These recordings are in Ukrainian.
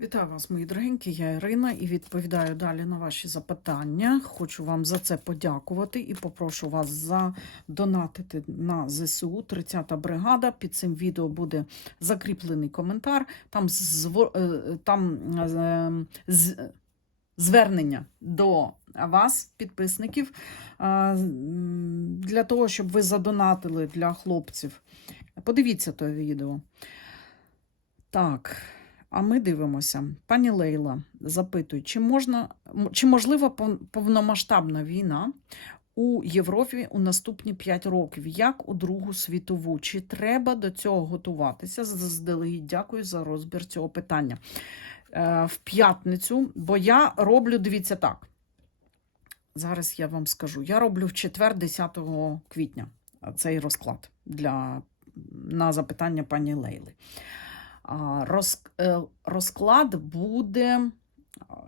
Вітаю вас, мої дорогенькі, я Ірина і відповідаю далі на ваші запитання. Хочу вам за це подякувати і попрошу вас задонатити на ЗСУ 30-та бригада. Під цим відео буде закріплений коментар. Там, зво- е, там е, з- звернення до вас, підписників, е, для того, щоб ви задонатили для хлопців. Подивіться те відео. Так. А ми дивимося. Пані Лейла запитує, чи можна чи можлива повномасштабна війна у Європі у наступні 5 років, як у Другу світову? Чи треба до цього готуватися? Заздалегідь дякую за розбір цього питання. Е, в п'ятницю, бо я роблю, дивіться так. Зараз я вам скажу. Я роблю в четвер, 10 квітня цей розклад для, на запитання пані Лейли. Е, розклад буде,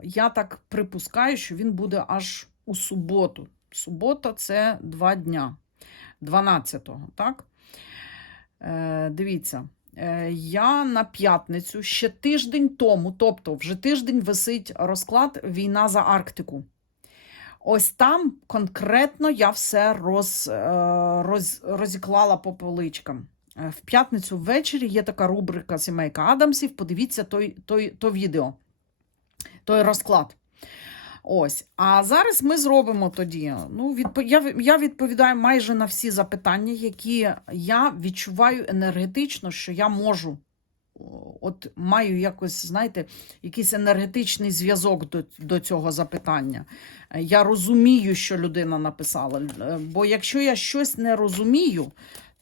я так припускаю, що він буде аж у суботу. Субота це два дня, 12-го, так? Е, дивіться, е, я на п'ятницю ще тиждень тому, тобто вже тиждень висить розклад Війна за Арктику. Ось там конкретно я все роз, роз, розіклала по поличкам. Е, В п'ятницю ввечері є така рубрика Сімейка Адамсів. Подивіться той, той, то відео, той розклад. Ось. А зараз ми зробимо тоді. Ну, відпо... я, я відповідаю майже на всі запитання, які я відчуваю енергетично, що я можу. От маю якось, знаєте, якийсь енергетичний зв'язок до, до цього запитання. Е, Я розумію, що людина написала. Е, Бо якщо я щось не розумію,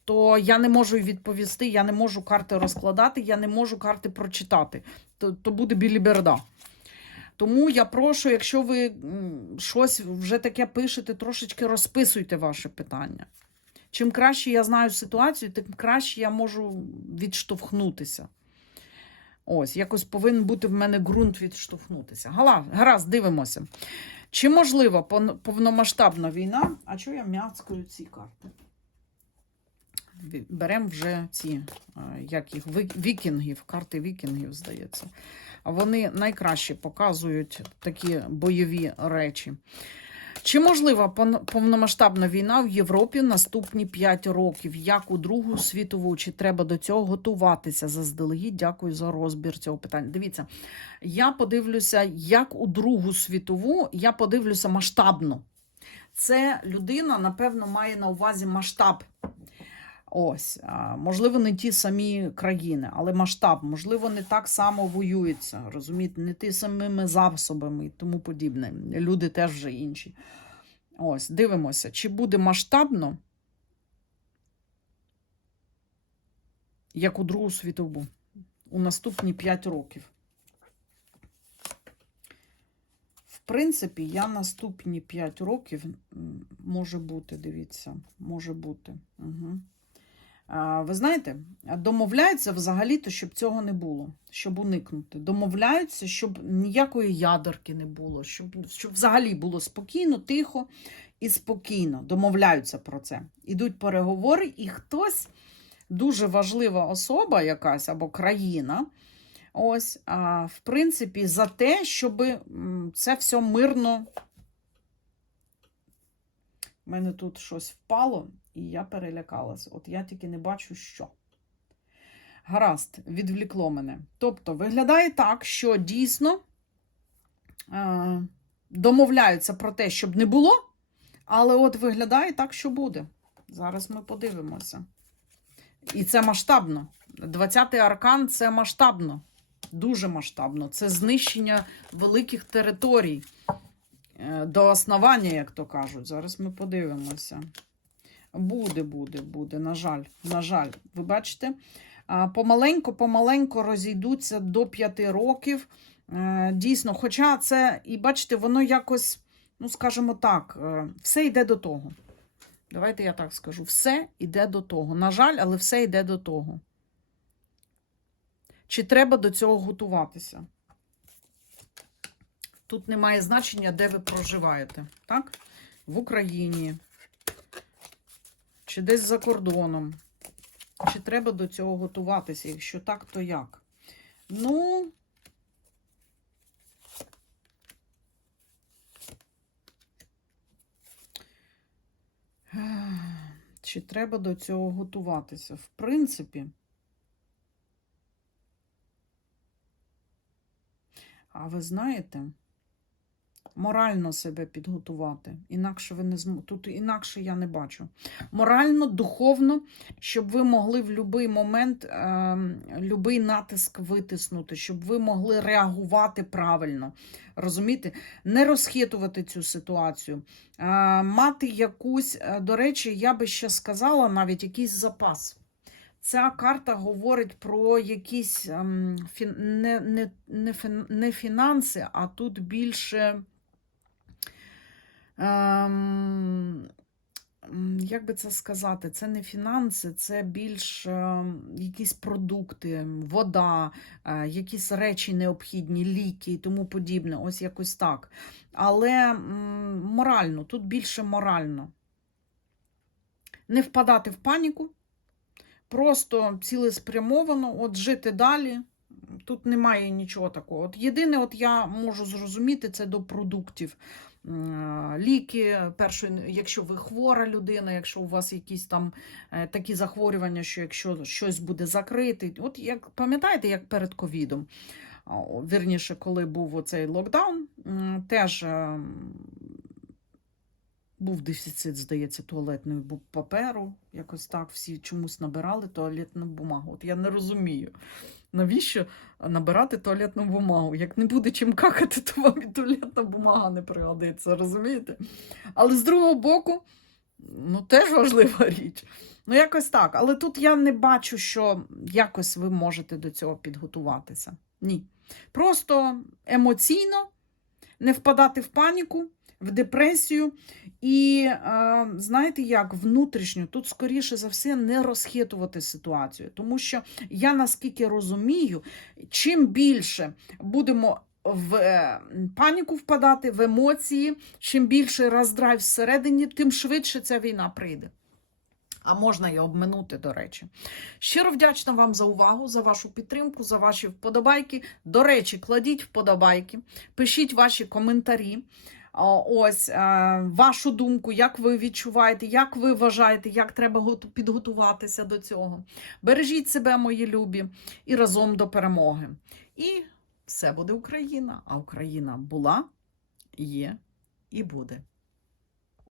то я не можу відповісти, я не можу карти розкладати, я не можу карти прочитати. То, то буде біліберда. Тому я прошу, якщо ви щось вже таке пишете, трошечки розписуйте ваше питання. Чим краще я знаю ситуацію, тим краще я можу відштовхнутися. Ось, якось повинен бути в мене ґрунт відштовхнутися. Гала, гаразд, дивимося. Чи можлива повномасштабна війна? А чого я м'яцкаю ці карти? Беремо вже ці, е, як їх, вікінгів, карти вікінгів, здається. Вони найкраще показують такі бойові речі. Чи можлива повномасштабна війна в Європі наступні 5 років, як у Другу світову? Чи треба до цього готуватися заздалегідь? Дякую за розбір цього питання. Дивіться, я подивлюся, як у Другу світову, я подивлюся масштабно. Це людина, напевно, має на увазі масштаб. Ось, можливо, не ті самі країни, але масштаб, можливо, не так само воюється, розумієте, не ті самими засобами і тому подібне. Люди теж вже інші. Ось, дивимося, чи буде масштабно, як у Другу світову, у наступні 5 років. В принципі, я наступні 5 років може бути, дивіться, може бути. Угу. Ви знаєте, домовляються взагалі-то, щоб цього не було, щоб уникнути. Домовляються, щоб ніякої ядерки не було, щоб, щоб взагалі було спокійно, тихо і спокійно. Домовляються про це. Ідуть переговори, і хтось, дуже важлива особа якась або країна, ось, в принципі, за те, щоб це все мирно. У мене тут щось впало, і я перелякалась. От я тільки не бачу, що. Гаразд, відвлікло мене. Тобто, виглядає так, що дійсно е, домовляються про те, щоб не було, але от виглядає так, що буде. Зараз ми подивимося. І це масштабно. 20-й аркан це масштабно, дуже масштабно. Це знищення великих територій е, до основання, як то кажуть. Зараз ми подивимося. Буде, буде, буде. На жаль, на жаль, ви бачите, А, помаленько, помаленько розійдуться до 5 років. Е, Дійсно, хоча це, і бачите, воно якось, ну скажімо так, е, все йде до того. Давайте я так скажу: все йде до того. На жаль, але все йде до того. Чи треба до цього готуватися? Тут немає значення, де ви проживаєте, так? В Україні, чи десь за кордоном. Чи треба до цього готуватися? Якщо так, то як? Ну, чи треба до цього готуватися? В принципі, а ви знаєте? Морально себе підготувати. Інакше ви не зм... Тут інакше я не бачу. Морально, духовно, щоб ви могли в будь-який момент е, будь-який натиск витиснути, щоб ви могли реагувати правильно. Розумієте? Не розхитувати цю ситуацію. Е, мати якусь, е, до речі, я би ще сказала, навіть якийсь запас. Ця карта говорить про якісь ем, не, не, не фінанси, а тут більше. Ем, як би це сказати, це не фінанси, це більш ем, якісь продукти, вода, е, якісь речі необхідні, ліки і тому подібне. Ось якось так. Але морально, тут більше морально. Не впадати в паніку, просто цілеспрямовано, от жити далі. Тут немає нічого такого. От єдине, от я можу зрозуміти, це до продуктів. Ліки, перше, якщо ви хвора людина, якщо у вас якісь там е, такі захворювання, що якщо щось буде закрите, от як пам'ятаєте, як перед ковідом, вірніше, коли був оцей локдаун, теж е, був дефіцит, здається, туалетної паперу. Якось так всі чомусь набирали туалетну бумагу. От я не розумію, навіщо набирати туалетну бумагу? Як не буде чим какати, то вам і туалетна бумага не пригодиться, розумієте? Але з другого боку, ну теж важлива річ. Ну, якось так. Але тут я не бачу, що якось ви можете до цього підготуватися. Ні. Просто емоційно не впадати в паніку, в депресію. І е, знаєте як, внутрішньо, тут, скоріше за все, не розхитувати ситуацію. Тому що я наскільки розумію, чим більше будемо в е, паніку впадати, в емоції, чим більше роздрайв всередині, тим швидше ця війна прийде. А можна і обминути, до речі. Щиро вдячна вам за увагу, за вашу підтримку, за ваші вподобайки. До речі, кладіть вподобайки, пишіть ваші коментарі. Ось е, вашу думку, як ви відчуваєте, як ви вважаєте, як треба підготуватися до цього. Бережіть себе, мої любі, і разом до перемоги. І все буде Україна. А Україна була, є і буде.